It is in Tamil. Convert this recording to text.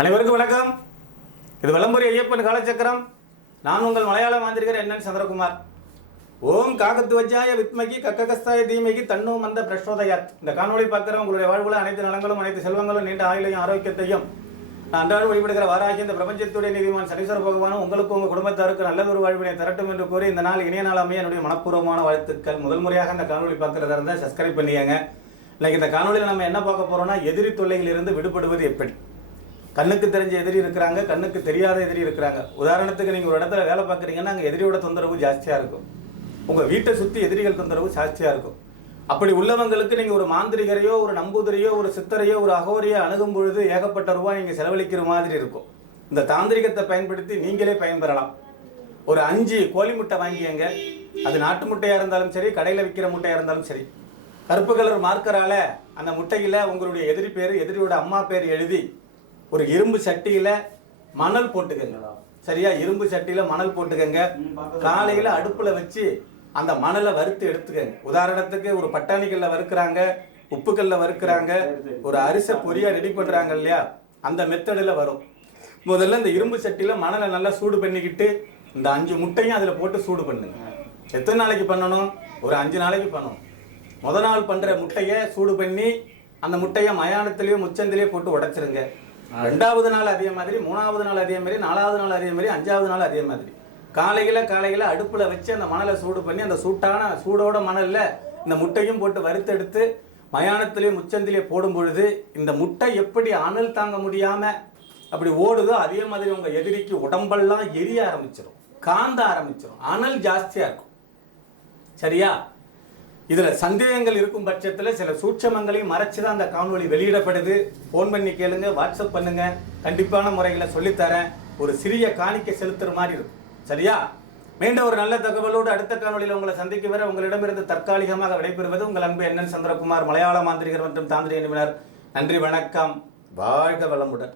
அனைவருக்கும் வணக்கம். இது வலம்புரி ஐயப்பன் காலச்சக்கரம். நான் உங்கள் மலையாள மாந்திரிகர் என்னன் சந்திரகுமார். ஓம் காகத்துவஜ்ஜாய வித்மகி கக்ககஸ்தாய தீமகி தன்னு மந்த பிரச்சோதயாத் இந்த காணொளி பார்க்குற உங்களுடைய வாழ்வுல அனைத்து நலங்களும் அனைத்து செல்வங்களும் நீண்ட ஆயுளையும் ஆரோக்கியத்தையும் நான் அன்றாடம் வழிபடுகிற வாராகி இந்த பிரபஞ்சத்துடைய நீதிமான் சனீஸ்வர பகவானும் உங்களுக்கு உங்கள் குடும்பத்தாருக்கு நல்லதொரு வாழ்வினை தரட்டும் என்று கூறி இந்த நாள் இணைய நாள் அமைய என்னுடைய மனப்பூர்வமான வாழ்த்துக்கள். முதல் முறையாக இந்த காணொளி பார்க்குறதா இருந்தால் சப்ஸ்கிரைப் பண்ணியாங்க. இன்னைக்கு இந்த காணொளியில் நம்ம என்ன பார்க்க போறோம்னா எதிரி தொல்லையிலிருந்து விடுபடுவது எப்படி? கண்ணுக்கு தெரிஞ்ச எதிரி இருக்கிறாங்க கண்ணுக்கு தெரியாத எதிரி இருக்கிறாங்க. உதாரணத்துக்கு நீங்கள் ஒரு இடத்துல வேலை பார்க்குறீங்கன்னா அங்கே எதிரியோட தொந்தரவு ஜாஸ்தியாக இருக்கும். உங்கள் வீட்டை சுற்றி எதிரிகள் தொந்தரவு ஜாஸ்தியாக இருக்கும். அப்படி உள்ளவங்களுக்கு நீங்கள் ஒரு மாந்திரிகரையோ ஒரு நம்பூதிரியோ ஒரு சித்தரையோ ஒரு அகோரியோ அணுகும் பொழுது ஏகப்பட்ட ரூபாய் நீங்கள் செலவழிக்கிற மாதிரி இருக்கும். இந்த தாந்திரிகத்தை பயன்படுத்தி நீங்களே பயன்பெறலாம். ஒரு அஞ்சு கோழி முட்டை வாங்கியங்க. அது நாட்டு முட்டையாக இருந்தாலும் சரி கடையில் விற்கிற முட்டையாக இருந்தாலும் சரி. கருப்பு கலர் மார்க்கரால் அந்த முட்டையில் உங்களுடைய எதிரி பேர் எதிரியோட அம்மா பேர் எழுதி ஒரு இரும்பு சட்டியில் மணல் போட்டுக்கங்க சரியா? இரும்பு சட்டியில் மணல் போட்டுக்கங்க. காலையில் அடுப்பில் வச்சு அந்த மணலை வறுத்து எடுத்துக்கங்க. உதாரணத்துக்கு ஒரு பட்டாணிக்கல்ல வறுக்கிறாங்க உப்புக்கல்ல வறுக்கிறாங்க ஒரு அரிசை பொரியா ரெடி பண்றாங்க இல்லையா? அந்த மெத்தடில் வரும். முதல்ல இந்த இரும்பு சட்டியில் மணலை நல்லா சூடு பண்ணிக்கிட்டு இந்த அஞ்சு முட்டையும் அதில் போட்டு சூடு பண்ணுங்க. எத்தனை நாளைக்கு பண்ணணும்? ஒரு அஞ்சு நாளைக்கு பண்ணணும். முத நாள் பண்ற முட்டையை சூடு பண்ணி அந்த முட்டையை மயானத்திலேயோ முச்சந்திலேயோ போட்டு உடைச்சிருங்க. ரெண்டாவது நாள் அதே மாதிரி மூணாவது நாள் அதே மாதிரி நாலாவது நாள் அதே மாதிரி அஞ்சாவது நாள் அதே மாதிரி. காலையில் காலையில் அடுப்பில் வச்சு அந்த மணலை சூடு பண்ணி அந்த சூட்டான சூடோட மணலில் இந்த முட்டையும் போட்டு வறுத்தெடுத்து மயானத்திலேயே முச்சந்திலே போடும் பொழுது இந்த முட்டை எப்படி அனல் தாங்க முடியாமல் அப்படி ஓடுதோ அதே மாதிரி உங்கள் எதிரிக்கு உடம்பெல்லாம் எரிய ஆரம்பிச்சிடும் காந்த ஆரம்பிச்சிடும் அனல் ஜாஸ்தியாக இருக்கும். சரியா? இதில் சந்தேகங்கள் இருக்கும் பட்சத்தில் சில சூட்சமங்களையும் மறைச்சு தான் அந்த காணொலி வெளியிடப்படுது. ஃபோன் பண்ணி கேளுங்க வாட்ஸ்அப் பண்ணுங்க. கண்டிப்பான முறைகளை சொல்லித்தரேன். ஒரு சிறிய காணிக்கை செலுத்துற மாதிரி இருக்கும். சரியா? மீண்டும் ஒரு நல்ல தகவலோடு அடுத்த காணொலியில் உங்களை சந்திக்க வர உங்களிடமிருந்து தற்காலிகமாக விடைபெறுவது உங்கள் அன்பு என் சந்திரகுமார் மலையாள மாந்திரிகர் மற்றும் தாந்திரிய நிபுணர். நன்றி வணக்கம். வாழ்க வளமுடன்.